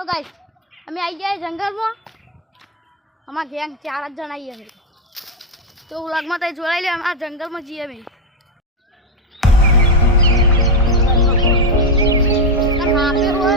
hello guys અમે આવી ગયા જંગલમાં અમાર ગેંગ 4 જણ આવીએ અમે તો વ્લોગમાં તઈ જોડાઈ લે આ જંગલમાં જઈએ અમે હા પે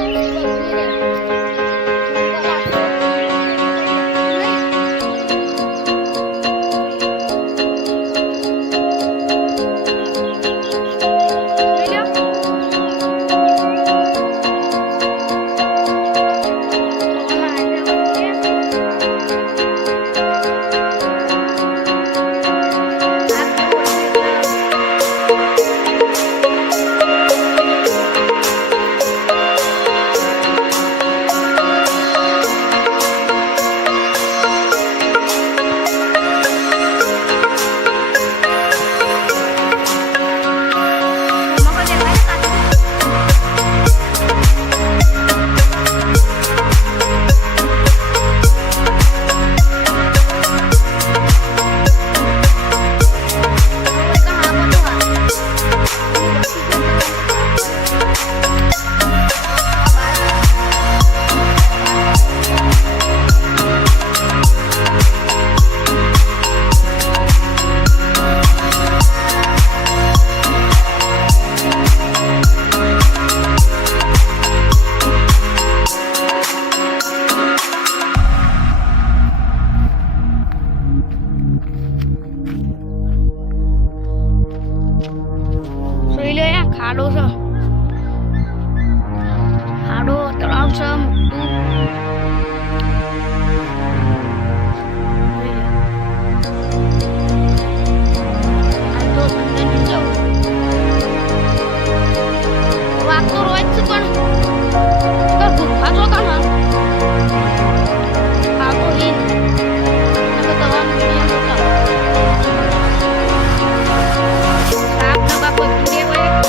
ખાડો છે ખાડો તળાવ છે વાત તો રોજ છે પણ ગુફા જોતા ને ખાડો હિન દવા સાપ દવા કોઈ હોય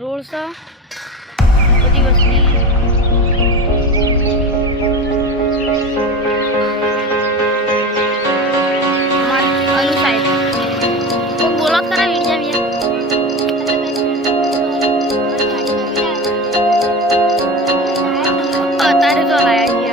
रोड सा बड़ी वस्ती हमारी साइड तो बोला करा वीडियो में तारे तो लाया